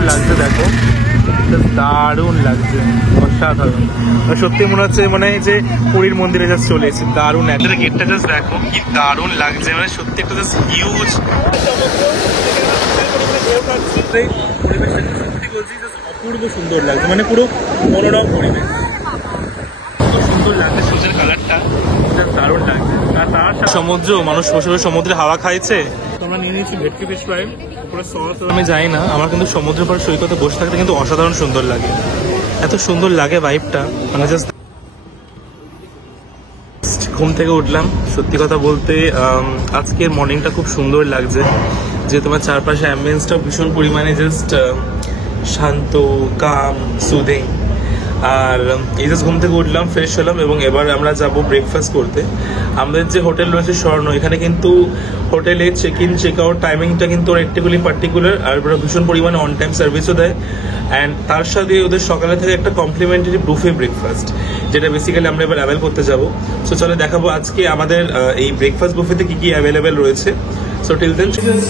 কেমন লাগছে দেখো, দারুণ লাগছে, অসাধারণ। সত্যি মনে হচ্ছে মানে যে পুরীর মন্দিরে জাস্ট চলে এসেছি, দারুণ। একটা গেটটা জাস্ট দেখো কি দারুণ লাগছে, মানে সত্যি একটা জাস্ট হিউজ সত্যি বলছি অপূর্ব সুন্দর লাগছে, মানে পুরো মনোরম পরিবেশ, খুব সুন্দর লাগছে। সূর্যের কালারটা দারুণ লাগছে, আর তার সমুদ্র, মানুষ বসে বসে সমুদ্রে হাওয়া খাইছে। আমরা নিয়ে নিয়েছি ভেটকি ফিশ ফ্রাই, পুরো সস। আমি যাই না, আমার কিন্তু সমুদ্রের পর সৈকতে বসে থাকতে কিন্তু অসাধারণ সুন্দর লাগে, এত সুন্দর লাগে ভাইবটা, মানে জাস্ট। ঘুম থেকে উঠলাম, সত্যি কথা বলতে আজকের মর্নিংটা খুব সুন্দর লাগছে, যে তোমার চারপাশে অ্যাম্বিয়েন্সটাও ভীষণ পরিমাণে জাস্ট শান্ত, কাম, সুদিং। আর এই জাস্ট ঘুম থেকে উঠলাম, ফ্রেশ হলাম, এবং এবার আমরা যাব ব্রেকফাস্ট করতে। আমাদের যে হোটেল রয়েছে স্বর্ণ, এখানে কিন্তু হোটেলে চেক ইন চেক আউট টাইমিংটা কিন্তু ওরা একটুখানি পার্টিকুলার, আর ওরা ভীষণ পরিমাণে অন টাইম সার্ভিসও দেয়। অ্যান্ড তার সাথে ওদের সকালে থেকে একটা কমপ্লিমেন্টারি বুফে ব্রেকফাস্ট, যেটা বেসিক্যালি আমরা এবার অ্যাভেল করতে যাবো। সো চলে দেখাবো আজকে আমাদের এই ব্রেকফাস্ট বুফেতে কী কী অ্যাভেলেবেল রয়েছে। সো টিল দেন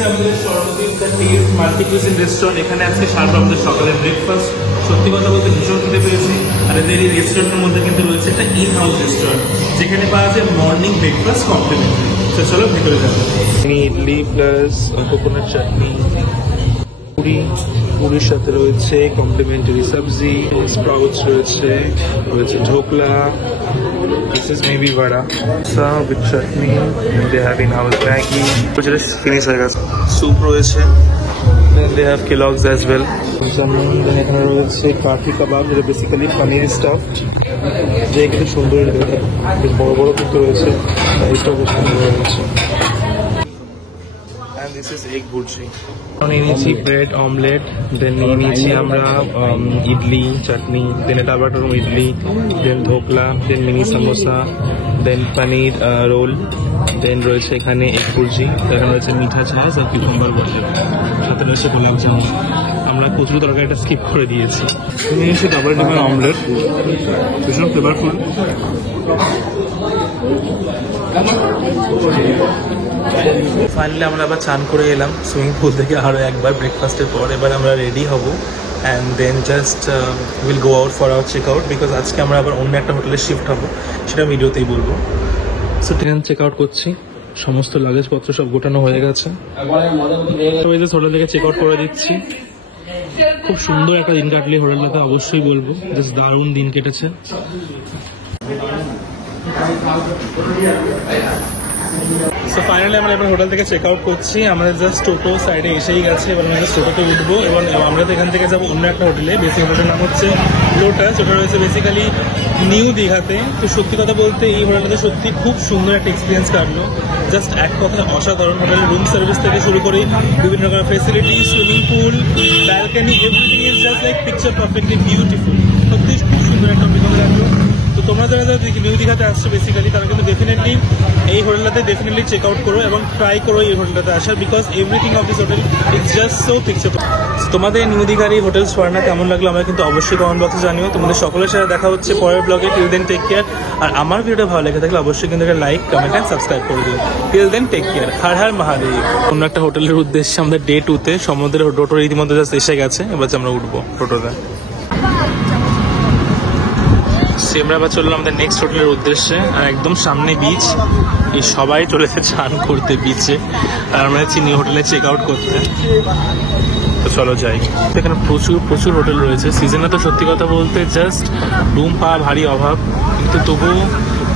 আমাদের Swarnadwip the test multi cuisine restaurant, এখানে আজকে সারবো আমাদের সকালের ব্রেকফাস্ট। সত্যি কথা বলতে ভীষণ খেতে পেরেছি। আর এদের এই রেস্টুরেন্টের মধ্যে কিন্তু রয়েছে একটা ইন হাউস রেস্টুরেন্ট, যেখানে পাওয়া যায় মর্নিং ব্রেকফাস্ট কমপ্লিমেন্টারি। তো চলো ভিতরে যাবো। ইডলি প্লাস কোকোনাট চাটনি, পুরির সাথে রয়েছে কমপ্লিমেন্টারি সবজি, স্প্রাউটস রয়েছে, dhokla, this is maybe vada with chutney, and they have in-house Maggi, which is finish হয়ে গেছে। স্যুপ রয়েছে, then they have Kellogg's as well. then এখানে রয়েছে কাঠি কাবাব, যেটা বেসিক্যালি পনির স্টাফড, যে কিন্তু সুন্দর, বেশ বড় বড় কিন্তু রয়েছে, এইটাও বেশ সুন্দর রয়েছে। and this is egg burji. নিয়ে নিয়েছি ব্রেড অমলেট, দেন নিয়ে নিয়েছি আমরা ইডলি চাটনি, দেন এটা আবার ইডলি, দেন ধোকলা, দেন মিনি সামোসা, দেন পনির রোল, দেন রয়েছে এখানে এগ বুর্জি, এখানে রয়েছে মিঠা ছাঁচ আর কিউকাম্বার বাটার, সাথে রয়েছে গোলাপ জামুন। আমরা কচুরি তরকারিটা স্কিপ করে দিয়েছি। নিয়ে নিয়েছি ডাবল ডিমের অমলেট, ভীষণ ফ্লেভারফুল। ফাইনালি আমরা আবার চান করে এলাম সুইমিং পুল থেকে আরও একবার ব্রেকফাস্টের পর। এবার আমরা রেডি হব and then just will go out for our check out, because আজকে আমরা আবার অন্য একটা হোটেলে শিফট হব, সেটা ভিডিওতেই বলবো। সো ট্রেন চেক আউট করছি, সমস্ত লাগেজপত্র সব গোটানো হয়ে গেছে, হোটেল থেকে চেক আউট করে দিচ্ছি। খুব সুন্দর একটা দিন কাটলে হোটেলটাতে, অবশ্যই বলবো, জাস্ট দারুণ দিন কেটেছে। সো ফাইনালি আমরা এবার হোটেল থেকে চেক আউট করছি। আমাদের জাস্ট টোটো সাইডে এসেই গেছে, এবার আমরা টোটোতে উঠবো এবং আমরা তো এখান থেকে যাবো অন্য একটা হোটেলে। বেসিক হোটেলের নাম হচ্ছে লোটাস, যেটা রয়েছে বেসিক্যালি নিউ দীঘাতে। তো সত্যি কথা বলতে এই হোটেলটাতে সত্যি খুব সুন্দর একটা এক্সপিরিয়েন্স কাটলো, জাস্ট এক কথায় অসাধারণ। হোটেলের রুম সার্ভিস থেকে শুরু করে বিভিন্ন রকমের facility, swimming pool, balcony, everything is just like picture perfectly beautiful. সত্যি খুব সুন্দর একটা অভিজ্ঞতা লাগলো। তো তোমরা যারা যারা নিউ দীঘাতে আসছো বেসিক্যালি, তারা কিন্তু ডেফিনেটলি এই হোটেলটাতে ডেফিনেটলি চেক আউট করো এবং ট্রাই করো এই হোটেলটাতে আসার, because everything of this hotel is just so picture. তোমাদের নিউ দীঘার এই হোটেল স্বর্ণা কেমন লাগলো আমরা কিন্তু অবশ্যই কমেন্ট বক্সে জানিও। তোমাদের সকলের সাথে দেখা হচ্ছে পরের ব্লগে। Till then take care. আর আমার ভিডিওটা ভালো লেগে থাকলে অবশ্যই কিন্তু একটা লাইক, কমেন্ট অ্যান্ড সাবস্ক্রাইব করে দিও। Till then take care. Har Har Mahadev. অন্য একটা হোটেলের উদ্দেশ্যে আমাদের ডে 2তে সমুদ্রের টোটো ইতিমধ্যে জাস্ট এসে গেছে, এবার আমরা উঠবো টোটোতে। আমরা আবার চললাম আমাদের নেক্সট হোটেলের উদ্দেশ্যে, আর একদম সামনে বিচ, এই সবাই চলেছে চান করতে বিচে, আর আমরা যাচ্ছি নিউ হোটেলে চেক আউট করতে। তো চলো যাই। এখানে প্রচুর প্রচুর হোটেল রয়েছে। সিজনে তো সত্যি কথা বলতে জাস্ট রুম পাওয়া ভারী অভাব, কিন্তু তবুও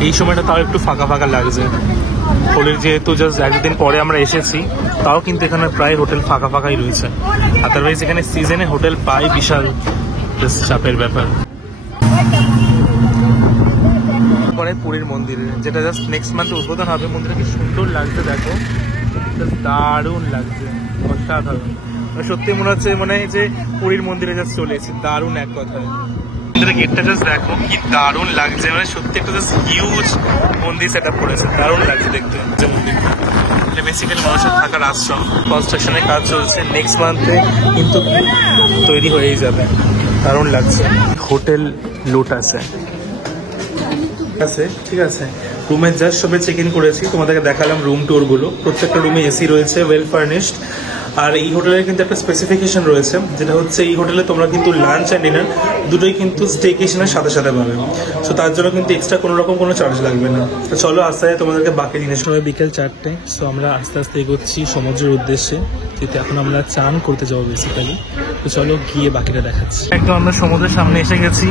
এই সময়টা তাও একটু ফাঁকা ফাঁকা লাগছে। হোটেল যেহেতু জাস্ট একদিন পরে আমরা এসেছি, তাও কিন্তু এখানে প্রায় হোটেল ফাঁকা ফাঁকাই রয়েছে। আদারওয়াইজ এখানে সিজনে হোটেল পাই বিশাল চাপের ব্যাপার। পরে পুরীর মন্দিরে, যেটা জাস্ট নেক্সট মান্থে উদ্বোধন হবে। মন্দিরটা কি সুন্দর লাগছে দেখো, জাস্ট দারুণ লাগছে, অসাধারণ। সত্যি মনে হচ্ছে মানে যে পুরীর মন্দিরে জাস্ট চলে এসেছি, দারুণ এক কথায়। মন্দিরের গেটটা জাস্ট দেখো কি দারুণ লাগছে, মানে সত্যি একটা জাস্ট হিউজ মন্দির সেট আপ করেছে, দারুণ লাগছে দেখতে। যে মন্দিরটা এটা বেসিক্যালি মানুষের থাকার আশ্রম, কনস্ট্রাকশনের কাজ চলছে, নেক্সট মান্থে কিন্তু তৈরি হয়েই যাবে, দারুণ লাগছে। হোটেল লোটাসে আছে, ঠিক আছে। রুমের জাস্ট সবে চেক ইন করেছি, তোমাদেরকে দেখালাম রুম ট্যুরগুলো। প্রত্যেকটা রুমে এসি রয়েছে, ওয়েল ফার্নিশড। আর এই হোটেলের কিন্তু একটা স্পেসিফিকেশন রয়েছে, যেটা হচ্ছে এই হোটেলে তোমরা কিন্তু লাঞ্চ অ্যান্ড ডিনার দুটোই কিন্তু স্টেকেশনের সাথে সাথে পাবে। সো তার জন্য কিন্তু এক্সট্রা কোনো রকম কোনো চার্জ লাগবে না। তো চলো আস্তে আস্তে তোমাদেরকে বাকি জিনিস হবে। বিকেল 4টে। সো আমরা আস্তে আস্তে এগোচ্ছি সমুদ্রের উদ্দেশ্যে, যেহেতু এখন আমরা চান করতে যাবো বেসিক্যালি। তো চলো গিয়ে বাকিটা দেখাচ্ছি। একদম আমরা সমুদ্রের সামনে এসে গেছি।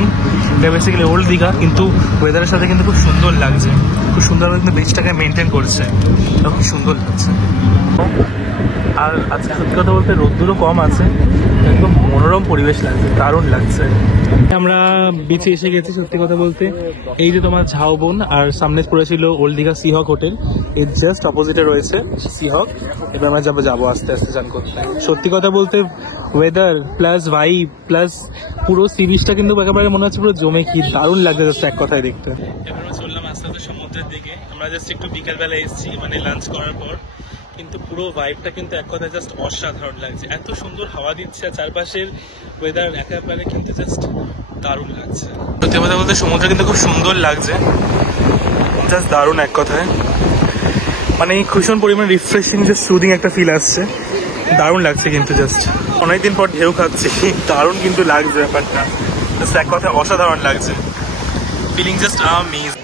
এটা বেসিক্যালি ওল্ড দীঘা, কিন্তু ওয়েদারের সাথে কিন্তু খুব সুন্দর লাগছে, খুব সুন্দরভাবে কিন্তু বিচটাকে মেনটেন করছে, খুব সুন্দর লাগছে। আর আজকে সত্যি কথা বলতে রোদ্দুরও কম আছে, একদম মনোরম পরিবেশ লাগছে, দারুণ লাগছে। আমরা বিচে এসে গেছি। সত্যি কথা বলতে এই যে তোমার ঝাউবন, আর সামনে পড়েছিল ওল্ড দীঘা সি হক হোটেল, এর জাস্ট অপোজিটে রয়েছে সি হক। এবার আমরা যাবো আস্তে আস্তে চান করতে। সত্যি কথা বলতে ওয়েদার প্লাস ভাইব প্লাস পুরো সি বিচটা কিন্তু একেবারে মনে হচ্ছে পুরো জমে, কি দারুণ লাগছে জাস্ট এক কথায় দেখতে। এবার আমরা চললাম আস্তে আস্তে সমুদ্রের দিকে। আমরা জাস্ট একটু বিকালবেলা এসেছি, মানে লাঞ্চ করার পর, কিন্তু পুরো ভাইবটা কিন্তু এক কথায় জাস্ট অসাধারণ লাগছে। এত সুন্দর হাওয়া দিচ্ছে আর চারপাশের ওয়েদার একেবারে কিন্তু জাস্ট দারুণ লাগছে। সত্যি কথা বলতে সমুদ্র কিন্তু খুব সুন্দর লাগছে, জাস্ট দারুণ এক কথায়, মানে ভীষণ পরিমাণ রিফ্রেশিং, জাস্ট সুদিং একটা ফিল আসছে, দারুণ লাগছে। কিন্তু জাস্ট অনেকদিন পর ঢেউ খাচ্ছি, দারুণ কিন্তু লাগছে ব্যাপারটা, জাস্ট এক কথায় অসাধারণ লাগছে, ফিলিং জাস্ট আমেজিং।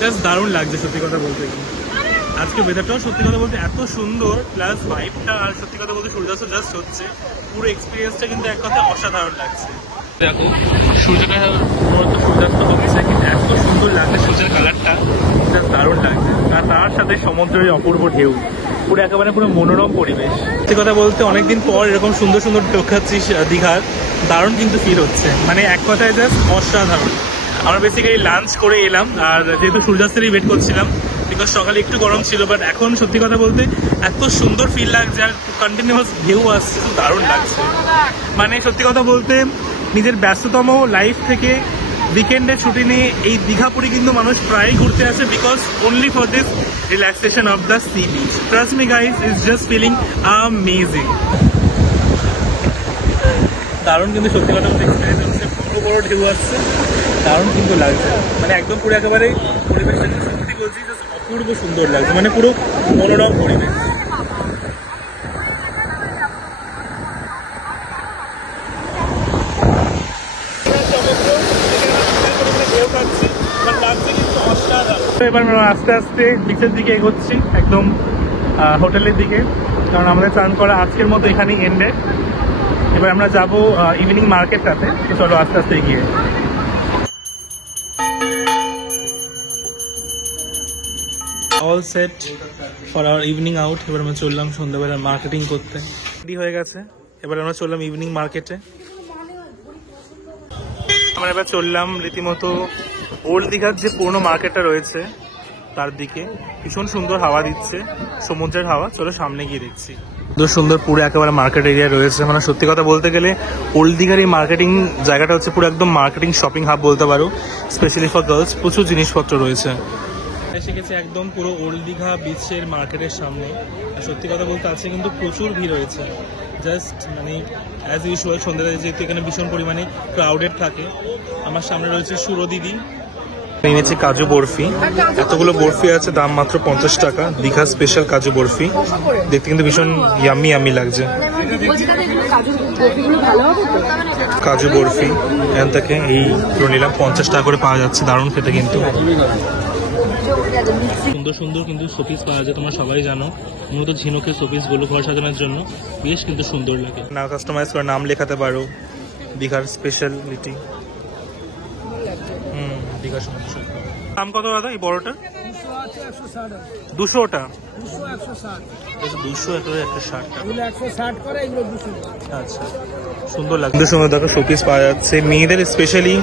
জাস্ট দারুণ লাগছে সত্যি কথা বলতে। আজকে ওয়েদারটাও সত্যি কথা বলতে এত সুন্দর, প্লাস ভাইবটা, আর সত্যি কথা বলতে সূর্যাস্ত জাস্ট হচ্ছে, পুরো এক্সপিরিয়েন্সটা কিন্তু এক কথায় অসাধারণ লাগছে। দেখো সূর্যটা সূর্যাস্ত হচ্ছে, কিন্তু এত সুন্দর লাগছে সূর্যের কালারটা, জাস্ট দারুণ লাগছে। আর তার সাথে সমুদ্রের অপূর্ব ঢেউ, পুরো একেবারে পুরো মনোরম পরিবেশ। সত্যি কথা বলতে অনেকদিন পর এরকম সুন্দর সুন্দর ঢেউ খাচ্ছি দীঘার, দারুণ কিন্তু ফিল হচ্ছে, মানে এক কথায় জাস্ট অসাধারণ। আমরা বেসিক্যালি লাঞ্চ করে এলাম, আর যেহেতু সূর্যাস্তেরই ওয়েট করছিলাম, বিকজ সকালে একটু গরম ছিল, বাট এখন সত্যি কথা বলতে এত সুন্দর ফিল লাগছে, আর কন্টিনিউয়াস ঢেউ আসছে, তো দারুণ লাগছে। মানে সত্যি কথা বলতে নিজের ব্যস্ততম লাইফ থেকে উইকেন্ডের ছুটি নিয়ে এই দীঘাপুরি কিন্তু মানুষ প্রায়ই ঘুরতে আসে, because only for this relaxation of the sea beach. Trust me guys, it's just feeling amazing. দারুণ কিন্তু সত্যি কথা বলতে এক্সপিরিয়েন্স হচ্ছে, বড় বড় ঢেউ আসছে, দারুণ কিন্তু লাগছে, মানে একদম পুরো একেবারে পরিবেশটা সত্যি বলছি জাস্ট অপূর্ব সুন্দর লাগছে, মানে পুরো মনোরম পরিবেশ। এবার আমরা আস্তে আস্তে বিচের দিকে এগোচ্ছি, একদম হোটেলের দিকে, কারণ আমাদের চান করা আজকের মতো এখানেই এন্ডেড। এবার আমরা যাবো ইভিনিং মার্কেটটাতে, তো চলো আস্তে আস্তে এগিয়ে। All set for our evening out. এবার আমরা চললাম সন্ধ্যাবেলা মার্কেটিং করতে, রেডি হয়ে গেছে। এবার আমরা চললাম ইভিনিং মার্কেটে। আমরা এবার চললাম রীতিমতো ওল্ড দীঘার যে পুরনো মার্কেটটা রয়েছে তার দিকে, ভীষণ সুন্দর হাওয়া দিচ্ছে, সমুদ্রের হাওয়া। চলো সামনে গিয়ে দেখছি। সুন্দর সুন্দর পুরো একেবারে মার্কেট এরিয়া রয়েছে, মানে সত্যি কথা বলতে গেলে ওল্ড দীঘার এই মার্কেটিং জায়গাটা হচ্ছে পুরো একদম মার্কেটিং শপিং হাব বলতে পারো, স্পেশালি ফর গার্লস। প্রচুর জিনিসপত্র রয়েছে। এসে গেছে একদম পুরো ওল্ড দীঘা বিচের মার্কেটের সামনে। আর সত্যি কথা বলতে আছে কিন্তু প্রচুর ভিড় হয়েছে, জাস্ট মানে অ্যাজ ইউজুয়াল সন্ধ্যাবেলা যেহেতু এখানে ভীষণ পরিমাণে ক্রাউডেড থাকে। আমার সামনে রয়েছে সুরদিদি, এনেছি কাজু বরফি, এতগুলো বরফি আছে, দাম মাত্র 50 টাকা। দীঘা স্পেশাল কাজু বরফি, দেখতে কিন্তু ভীষণ ইয়ামি ইয়ামি লাগছে। কাজু বরফি এখান থেকে এইগুলো নিলাম, 50 টাকা করে পাওয়া যাচ্ছে, দারুণ খেতে কিন্তু। সুন্দর সুন্দর কিন্তু শোপিস পাওয়া যায়, তোমরা সবাই জানো, মূলত ঝিনুকের শোপিসগুলো ঘর সাজানোর জন্য বেশ কিন্তু সুন্দর লাগে। না কাস্টমাইজ করে নাম লেখাতে পারো, দীঘার স্পেশালিটি। দীঘার সমুদ্র। দাম কত দাদা এই বড়টা? 200টা 200 আচ্ছা, সুন্দর লাগে। সুন্দর সুন্দর দেখো শোপিস পাওয়া যাচ্ছে, মেয়েদের স্পেশালি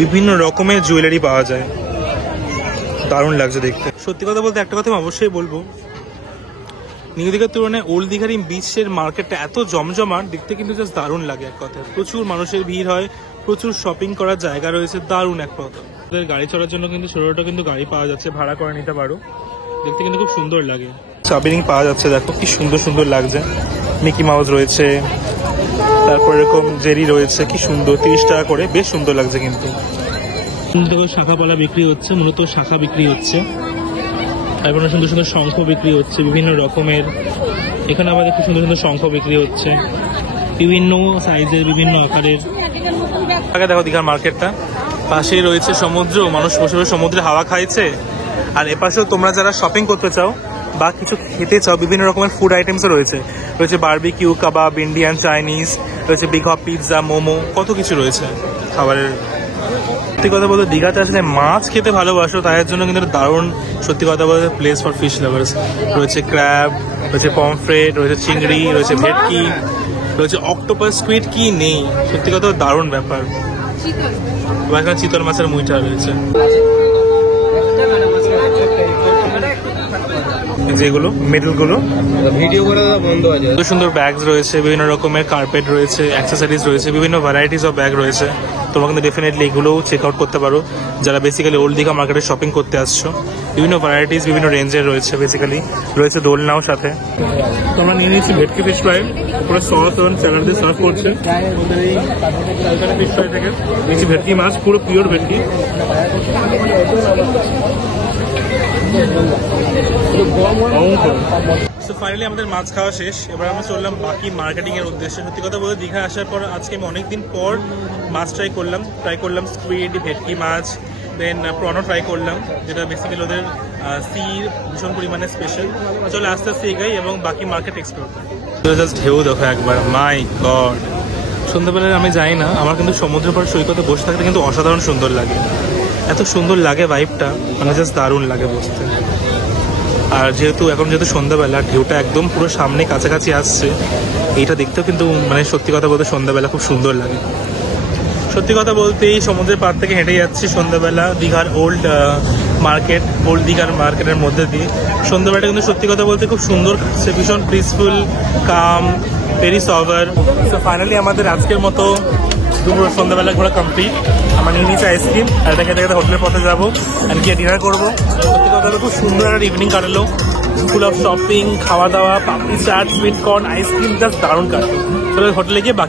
বিভিন্ন রকমের জুয়েলারি পাওয়া যায়, দারুণ লাগছে দেখতে। সত্যি কথা বলতে একটা কথা আমি অবশ্যই বলবো, নিউ দীঘার তুলনায় ওল্ড দীঘার এই বিচের মার্কেটটা এত জমজমাট, দেখতে কিন্তু জাস্ট দারুণ লাগে এক কথায়। প্রচুর মানুষের ভিড় হয়, প্রচুর শপিং করার জায়গা রয়েছে, দারুণ এক কথা। গাড়ি চড়ার জন্য কিন্তু ছোটো কিন্তু গাড়ি পাওয়া যাচ্ছে, ভাড়া করে নিতে পারো, দেখতে কিন্তু খুব সুন্দর লাগে। চাবিরিং পাওয়া যাচ্ছে, দেখো কি সুন্দর সুন্দর লাগছে। মিকি মাউস রয়েছে, তারপর এরকম জেরি রয়েছে, কি সুন্দর, 30 টাকা করে, বেশ সুন্দর লাগছে কিন্তু। শাখাপালা বিক্রি হচ্ছে, মূলত শাখা বিক্রি হচ্ছে। তারপরে সুন্দর সুন্দর শঙ্খ বিক্রি হচ্ছে বিভিন্ন রকমের। এখানে আবার একটু সুন্দর সুন্দর শঙ্খ বিক্রি হচ্ছে বিভিন্ন সাইজের, বিভিন্ন আকারের। আগে দেখো দীঘার মার্কেটটা, পাশেই রয়েছে সমুদ্র, মানুষ বসে বসে সমুদ্রে হাওয়া খাইছে। আর এপাশেও তোমরা যারা শপিং করতে চাও বা কিছু খেতে চাও, বিভিন্ন রকমের ফুড আইটেমসও রয়েছে। রয়েছে বারবিকিউ, কাবাব, ইন্ডিয়ান, চাইনিজ, রয়েছে বিগ হপ, পিৎজা, মোমো, কত কিছু রয়েছে খাবারের। সত্যি কথা বলতে দীঘাতে আসলে মাছ খেতে ভালোবাসো তাদের জন্য কিন্তু দারুণ, সত্যি কথা বলতে প্লেস ফর ফিশ লাভার্স। রয়েছে ক্র্যাব, রয়েছে পমফ্রেট, রয়েছে চিংড়ি, রয়েছে ভেটকি, রয়েছে অক্টোপাস, স্কুইড, কি নেই। সত্যি কথা দারুণ ব্যাপার। এখানে চিতল মাছের মুইটা রয়েছে, যেগুলো মেডেলগুলো ভিডিও করে বন্ধ আছে। সুন্দর ব্যাগস রয়েছে, বিভিন্ন রকমের কার্পেট রয়েছে, অ্যাক্সেসরিজ রয়েছে, বিভিন্ন ভ্যারাইটিস অফ ব্যাগ রয়েছে। তোমরা কিন্তু ডেফিনেটলি এগুলোও চেক আউট করতে পারো যারা বেসিক্যালি ওল্ড দীঘা মার্কেটে শপিং করতে আসছো। বিভিন্ন ভ্যারাইটিস, বিভিন্ন রেঞ্জের রয়েছে। বেসিক্যালি রয়েছে দোলনাও সাথে। তোমরা নিয়ে নিয়েছি ভেটকি ফিশ ফ্রাই, পুরো সস এবং স্যালাড দিয়ে সার্ভ করছে। ফিশ ফ্রাই থেকে নিয়েছি ভেটকি মাছ, পুরো পিওর ভেটকি। ফাইনালি আমাদের মাছ খাওয়া শেষ। এবার আমরা চললাম বাকি মার্কেটিং এর উদ্দেশ্যে। সত্যি কথা বলতে দীঘা আসার পর আজকে আমি অনেকদিন পর মাছ ট্রাই করলাম স্কুইড, ভেটকি মাছ, দেন প্রনও ট্রাই করলাম, যেটা বেসিক্যালি ওদের সি ভীষণ পরিমাণে স্পেশাল। চলে আস্তে আস্তে এগাই এবং বাকি মার্কেট এক্সপ্লোর করি। জাস্ট ঢেউ দেখো একবার, মাই গড। সন্ধ্যাবেলায় আমি যাই না, আমার কিন্তু সমুদ্রের পর সৈকতে বসে থাকতে কিন্তু অসাধারণ সুন্দর লাগে। এত সুন্দর লাগে ভাইবটা, মানে জাস্ট দারুণ লাগে বসতে। আর যেহেতু সন্ধ্যাবেলা ঢেউটা একদম পুরো সামনে কাছাকাছি আসছে, এইটা দেখতেও কিন্তু মানে সত্যি কথা বলতে সন্ধ্যাবেলা খুব সুন্দর লাগে। সত্যি কথা বলতে এই সমুদ্রের পাড় থেকে হেঁটে যাচ্ছি সন্ধ্যাবেলা দীঘার ওল্ড দীঘার মার্কেটের মধ্যে দিয়ে। সন্ধ্যাবেলাটা কিন্তু সত্যি কথা বলতে খুব সুন্দর, ভীষণ পিসফুল, কাম, ভেরি সভার। সো ফাইনালি আমাদের আজকের মতো দুপুর সন্ধ্যাবেলা ঘোরা কমপ্লিট। আমরা নিয়ে নিয়েছি আইসক্রিম, আর এটা খেতে খেতে হোটেলের পথে যাবো অ্যান্ড গিয়ে ডিনার করবো। সত্যি কথা বলতে খুব সুন্দর একটা ইভিনিং কাটালো, ফুল অফ শপিং, খাওয়া দাওয়া, papdi chaat, sweet corn, ice cream, just দারুণ কাটলো। হোটেলে গিয়ে বাকি